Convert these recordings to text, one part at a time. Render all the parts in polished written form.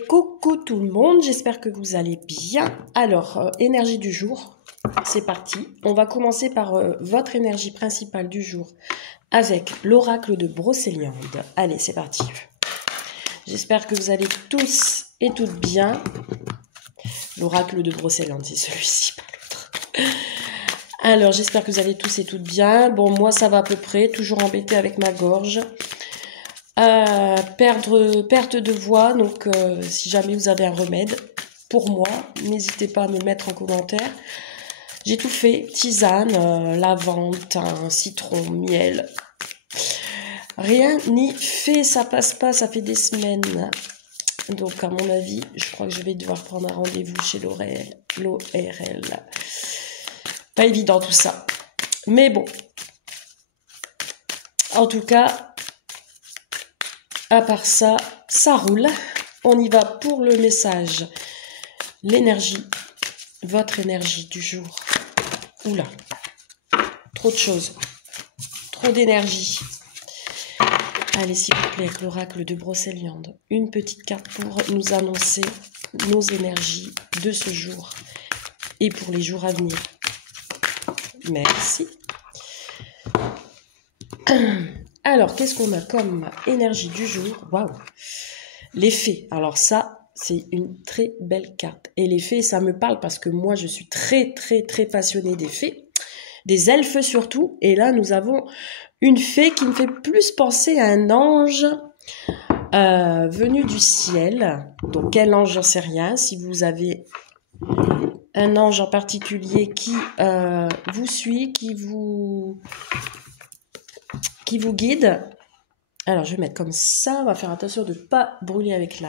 Coucou tout le monde, j'espère que vous allez bien. Alors, énergie du jour, c'est parti. On va commencer par votre énergie principale du jour avec l'oracle de Brocéliande. Allez, c'est parti. J'espère que vous allez tous et toutes bien. L'oracle de Brocéliande, c'est celui-ci, pas l'autre. Alors, j'espère que vous allez tous et toutes bien. Bon, moi, ça va à peu près, toujours embêtée avec ma gorge. Perte de voix, donc si jamais vous avez un remède pour moi, n'hésitez pas à me le mettre en commentaire. J'ai tout fait, tisane, lavande, thym, citron, miel. Rien n'y fait, ça passe pas, ça fait des semaines. Donc à mon avis, je crois que je vais devoir prendre un rendez-vous chez l'ORL. Pas évident tout ça. Mais bon. En tout cas, à part ça, ça roule. On y va pour le message. L'énergie, votre énergie du jour. Oula, trop de choses, trop d'énergie. Allez, s'il vous plaît, avec l'oracle de Brocéliande. Une petite carte pour nous annoncer nos énergies de ce jour et pour les jours à venir. Merci. Alors, qu'est-ce qu'on a comme énergie du jour? Waouh! Les fées. Alors ça, c'est une très belle carte. Et les fées, ça me parle parce que moi, je suis très passionnée des fées. Des elfes surtout. Et là, nous avons une fée qui me fait plus penser à un ange venu du ciel. Donc, quel ange, j'en sais rien. Si vous avez un ange en particulier qui vous suit, qui vous guide. Alors, je vais mettre comme ça. On va faire attention de ne pas brûler avec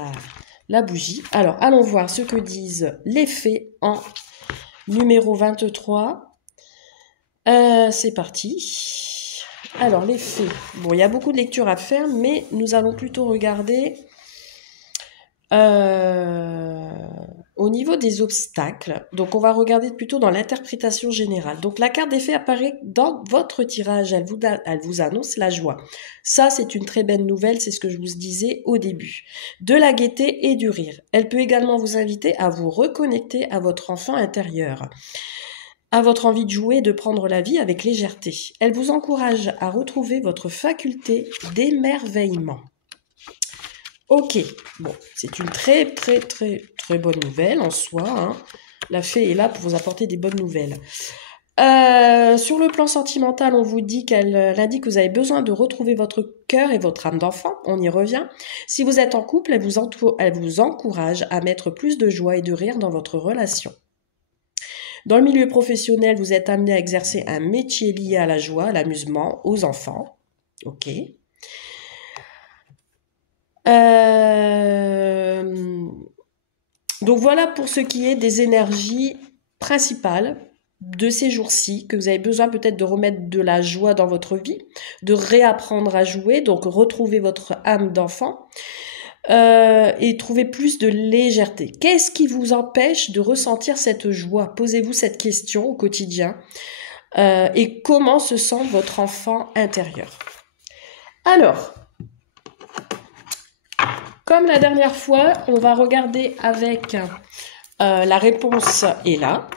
la bougie. Alors, allons voir ce que disent les fées en numéro 23. C'est parti. Alors, les fées. Bon, il y a beaucoup de lectures à faire, mais nous allons plutôt regarder au niveau des obstacles. Donc, on va regarder plutôt dans l'interprétation générale. Donc, la carte des fées apparaît dans votre tirage. Elle vous annonce la joie. Ça, c'est une très belle nouvelle. C'est ce que je vous disais au début. De la gaieté et du rire. Elle peut également vous inviter à vous reconnecter à votre enfant intérieur, à votre envie de jouer et de prendre la vie avec légèreté. Elle vous encourage à retrouver votre faculté d'émerveillement. Ok, bon, c'est une très bonne nouvelle en soi. Hein. La fée est là pour vous apporter des bonnes nouvelles. Sur le plan sentimental, on vous dit qu'elle indique que vous avez besoin de retrouver votre cœur et votre âme d'enfant. On y revient. Si vous êtes en couple, elle vous encourage à mettre plus de joie et de rire dans votre relation. Dans le milieu professionnel, vous êtes amené à exercer un métier lié à la joie, à l'amusement, aux enfants. Ok. Donc voilà pour ce qui est des énergies principales de ces jours-ci, que vous avez besoin peut-être de remettre de la joie dans votre vie, de réapprendre à jouer, donc retrouver votre âme d'enfant et trouver plus de légèreté. Qu'est-ce qui vous empêche de ressentir cette joie? Posez-vous cette question au quotidien. Et comment se sent votre enfant intérieur? Alors, comme la dernière fois, on va regarder avec la réponse est là.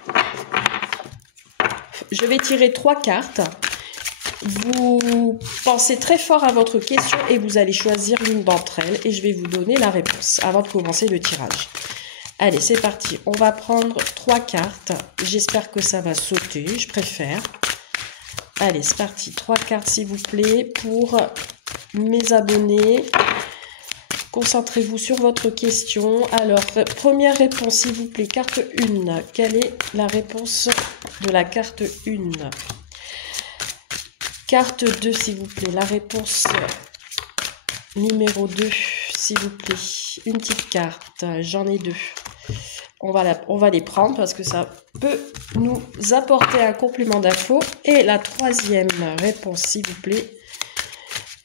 Je vais tirer 3 cartes. Vous pensez très fort à votre question et vous allez choisir l'une d'entre elles et je vais vous donner la réponse avant de commencer le tirage. Allez, c'est parti. On va prendre 3 cartes. J'espère que ça va sauter, je préfère. Allez, c'est parti. 3 cartes, s'il vous plaît, pour mes abonnés. Concentrez-vous sur votre question. Alors, première réponse, s'il vous plaît, carte 1. Quelle est la réponse de la carte 1? Carte 2, s'il vous plaît. La réponse numéro 2, s'il vous plaît. Une petite carte. J'en ai 2. On va les prendre parce que ça peut nous apporter un complément d'info. Et la troisième réponse, s'il vous plaît.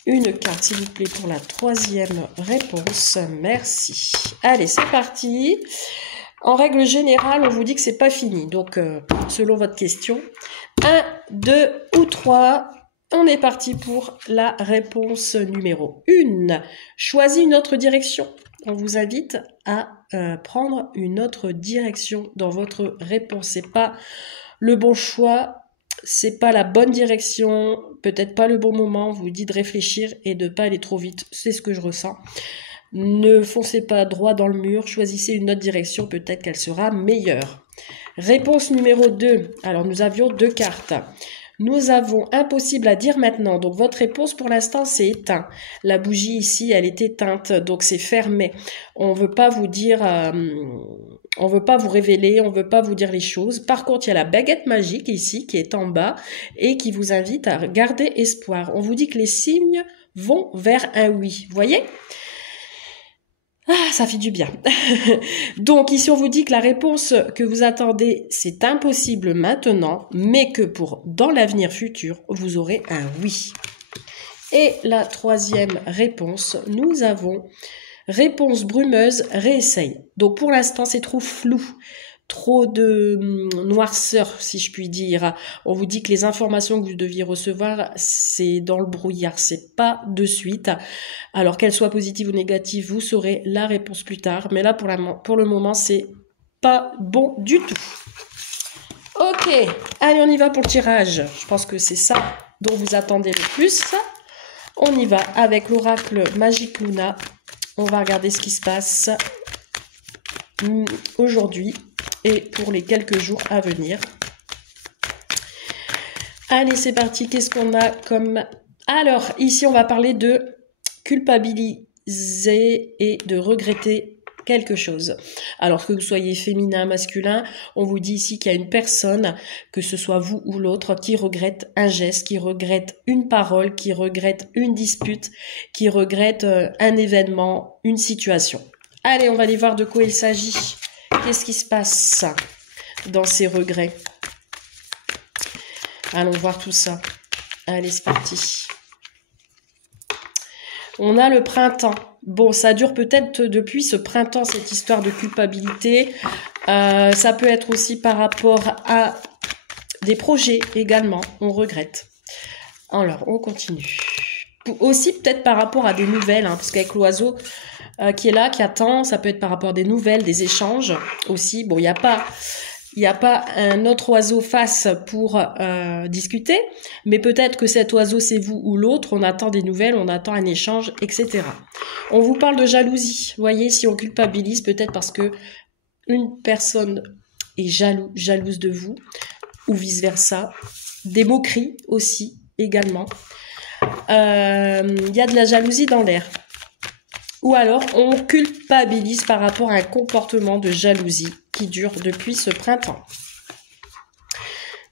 Une carte, s'il vous plaît, pour la troisième réponse. Merci. Allez, c'est parti. En règle générale, on vous dit que c'est pas fini. Donc, selon votre question, 1, 2 ou 3, on est parti pour la réponse numéro 1. Choisis une autre direction. on vous invite à prendre une autre direction dans votre réponse. C'est pas le bon choix, c'est pas la bonne direction, peut-être pas le bon moment. On vous dit de réfléchir et de pas aller trop vite. C'est ce que je ressens. Ne foncez pas droit dans le mur, choisissez une autre direction, peut-être qu'elle sera meilleure. Réponse numéro 2. Alors, nous avions 2 cartes. Nous avons impossible à dire maintenant. Donc, votre réponse pour l'instant, c'est éteint. La bougie ici, elle est éteinte, donc c'est fermé. On veut pas vous dire, on veut pas vous révéler, on veut pas vous dire les choses. Par contre, il y a la baguette magique ici qui est en bas et qui vous invite à garder espoir. On vous dit que les signes vont vers un oui. Vous voyez ? Ah, ça fait du bien. Donc ici, on vous dit que la réponse que vous attendez, c'est impossible maintenant, mais que pour dans l'avenir futur, vous aurez un oui. Et la troisième réponse, nous avons réponse brumeuse, réessaye. Donc pour l'instant, c'est trop flou. Trop de noirceur, si je puis dire. On vous dit que les informations que vous deviez recevoir, c'est dans le brouillard, c'est pas de suite. Alors qu'elles soient positives ou négatives, vous saurez la réponse plus tard. Mais là, pour le moment, c'est pas bon du tout. Ok, allez, on y va pour le tirage. Je pense que c'est ça dont vous attendez le plus. On y va avec l'oracle Magic Luna. On va regarder ce qui se passe aujourd'hui et pour les quelques jours à venir. Allez, c'est parti. Qu'est-ce qu'on a comme... Alors, ici, on va parler de culpabiliser et de regretter quelque chose. Alors que vous soyez féminin, masculin, on vous dit ici qu'il y a une personne, que ce soit vous ou l'autre, qui regrette un geste, qui regrette une parole, qui regrette une dispute, qui regrette un événement, une situation. Allez, on va aller voir de quoi il s'agit. Qu'est-ce qui se passe dans ces regrets? Allons voir tout ça. Allez, c'est parti. On a le printemps. Bon, ça dure peut-être depuis ce printemps, cette histoire de culpabilité. Ça peut être aussi par rapport à des projets également. On regrette. Alors, on continue. Aussi peut-être par rapport à des nouvelles, parce qu'avec l'oiseau qui est là, qui attend, ça peut être par rapport à des nouvelles, des échanges aussi. Bon, il n'y a pas un autre oiseau face pour discuter, mais peut-être que cet oiseau, c'est vous ou l'autre, on attend des nouvelles, on attend un échange, etc. On vous parle de jalousie. Vous voyez, si on culpabilise, peut-être parce que une personne est jalouse de vous, ou vice-versa. Des moqueries aussi, également. Il y a de la jalousie dans l'air. Ou alors, on culpabilise par rapport à un comportement de jalousie qui dure depuis ce printemps.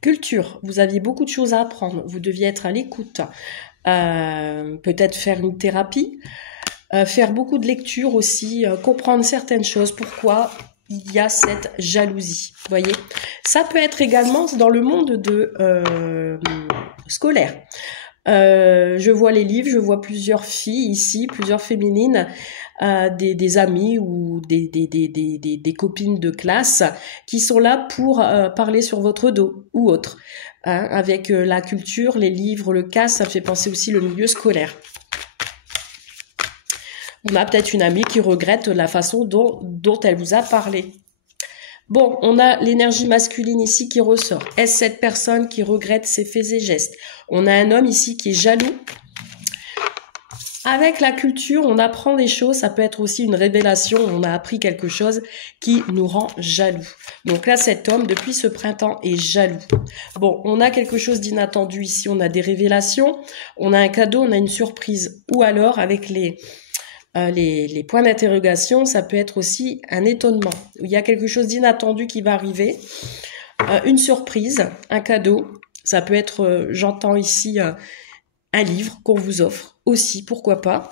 Culture, vous aviez beaucoup de choses à apprendre, vous deviez être à l'écoute, peut-être faire une thérapie, faire beaucoup de lectures aussi, comprendre certaines choses, pourquoi il y a cette jalousie, vous voyez. Ça peut être également dans le monde de scolaire. Je vois les livres, je vois plusieurs filles ici, plusieurs féminines, des amies ou des copines de classe qui sont là pour parler sur votre dos ou autre. Avec la culture, les livres, le casse, ça me fait penser aussi le milieu scolaire. On a peut-être une amie qui regrette la façon dont elle vous a parlé. Bon, on a l'énergie masculine ici qui ressort. Est-ce cette personne qui regrette ses faits et gestes? On a un homme ici qui est jaloux. Avec la culture, on apprend des choses. Ça peut être aussi une révélation. On a appris quelque chose qui nous rend jaloux. Donc là, cet homme, depuis ce printemps, est jaloux. Bon, on a quelque chose d'inattendu ici. On a des révélations. On a un cadeau, on a une surprise. Ou alors, avec les points d'interrogation, ça peut être aussi un étonnement. Il y a quelque chose d'inattendu qui va arriver, une surprise, un cadeau. Ça peut être, j'entends ici, un livre qu'on vous offre aussi, pourquoi pas.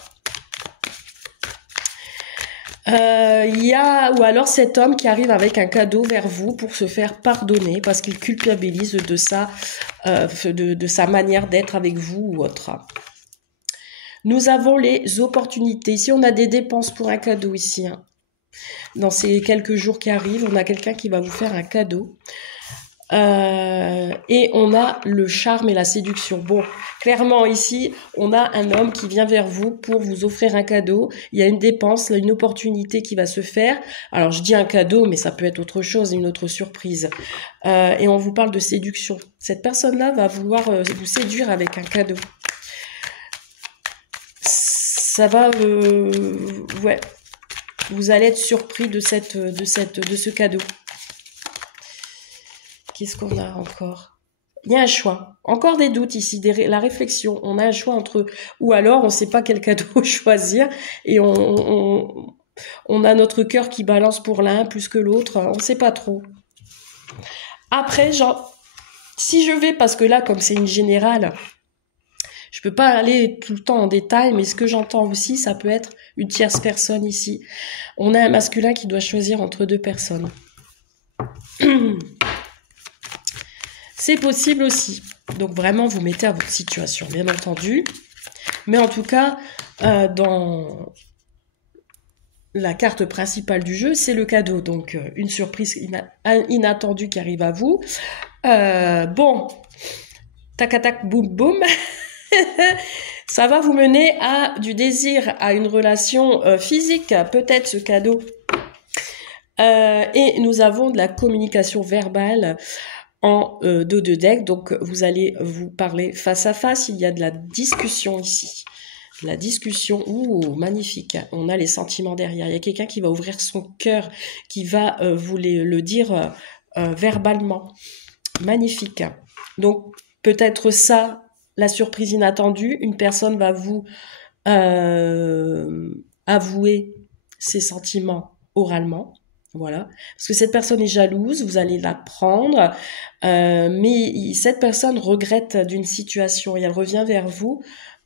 Ou alors cet homme qui arrive avec un cadeau vers vous pour se faire pardonner parce qu'il culpabilise de sa manière d'être avec vous ou autre. Nous avons les opportunités. Ici, on a des dépenses pour un cadeau ici. Dans ces quelques jours qui arrivent, on a quelqu'un qui va vous faire un cadeau. Et on a le charme et la séduction. Bon, clairement ici, on a un homme qui vient vers vous pour vous offrir un cadeau. Il y a une dépense, une opportunité qui va se faire. Alors, je dis un cadeau, mais ça peut être autre chose, une autre surprise. Et on vous parle de séduction. Cette personne-là va vouloir vous séduire avec un cadeau. Ça va... ouais. Vous allez être surpris de ce cadeau. Qu'est-ce qu'on a encore? Il y a un choix. Encore des doutes ici, la réflexion. On a un choix entre... Ou alors, on ne sait pas quel cadeau choisir. Et on a notre cœur qui balance pour l'un plus que l'autre. On ne sait pas trop. Après, genre, si je vais, parce que là, comme c'est une générale, je peux pas aller tout le temps en détail, mais ce que j'entends aussi, ça peut être une tierce personne ici. On a un masculin qui doit choisir entre deux personnes. C'est possible aussi. Donc vraiment, vous mettez à votre situation, bien entendu. Mais en tout cas, dans la carte principale du jeu, c'est le cadeau. Donc, une surprise inattendue qui arrive à vous. Bon, tac, boum, boum. Ça va vous mener à du désir, à une relation physique, peut-être ce cadeau. Et nous avons de la communication verbale en dos de deck, donc vous allez vous parler face à face. Il y a de la discussion ici. La discussion, ouh, magnifique. On a les sentiments derrière. Il y a quelqu'un qui va ouvrir son cœur, qui va vous le dire verbalement. Magnifique. Donc, peut-être ça, la surprise inattendue. Une personne va vous avouer ses sentiments oralement. Voilà. Parce que cette personne est jalouse, vous allez la prendre. Mais cette personne regrette d'une situation et elle revient vers vous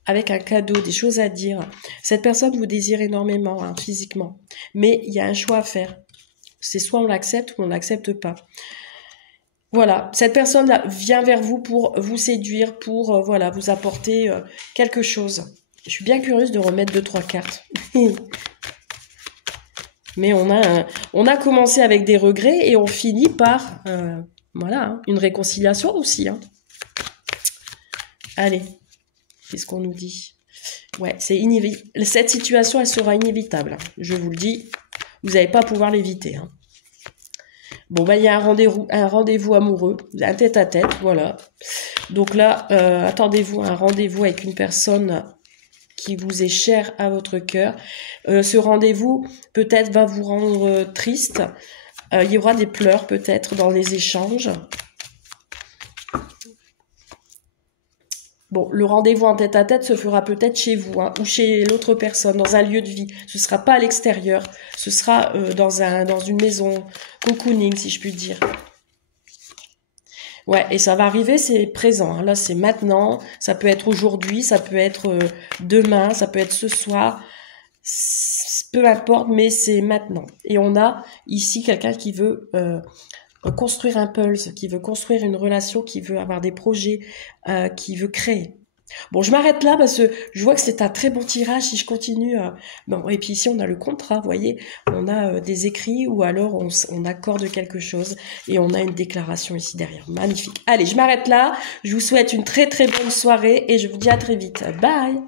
avec un cadeau, des choses à dire. Cette personne vous désire énormément, hein, physiquement. Mais il y a un choix à faire. C'est soit on l'accepte ou on l'accepte pas. Voilà, cette personne vient vers vous pour vous séduire, pour voilà, vous apporter quelque chose. Je suis bien curieuse de remettre 2-3 cartes. Mais on a commencé avec des regrets et on finit par voilà, hein, une réconciliation aussi. Hein. Allez. Qu'est-ce qu'on nous dit? Ouais, c'est inévitable. Cette situation, elle sera inévitable. Je vous le dis, vous n'allez pas pouvoir l'éviter. Hein. Bon, bah, il y a un rendez-vous amoureux, un tête-à-tête, voilà. Donc là, attendez-vous à un rendez-vous avec une personne qui vous est chère à votre cœur. Ce rendez-vous, peut-être, va vous rendre triste. Il y aura des pleurs, peut-être, dans les échanges. Bon, le rendez-vous en tête-à-tête se fera peut-être chez vous, hein, ou chez l'autre personne, dans un lieu de vie. Ce sera pas à l'extérieur, ce sera dans une maison cocooning, si je puis dire. Ouais, et ça va arriver, c'est présent. Hein. Là, c'est maintenant. Ça peut être aujourd'hui, ça peut être demain, ça peut être ce soir. Peu importe, mais c'est maintenant. Et on a ici quelqu'un qui veut construire un pulse, qui veut construire une relation, qui veut avoir des projets, qui veut créer. Bon, je m'arrête là parce que je vois que c'est un très bon tirage si je continue. Bon, et puis ici, on a le contrat, vous voyez. On a des écrits ou alors on accorde quelque chose et on a une déclaration ici derrière. Magnifique. Allez, je m'arrête là. Je vous souhaite une très très bonne soirée et je vous dis à très vite. Bye!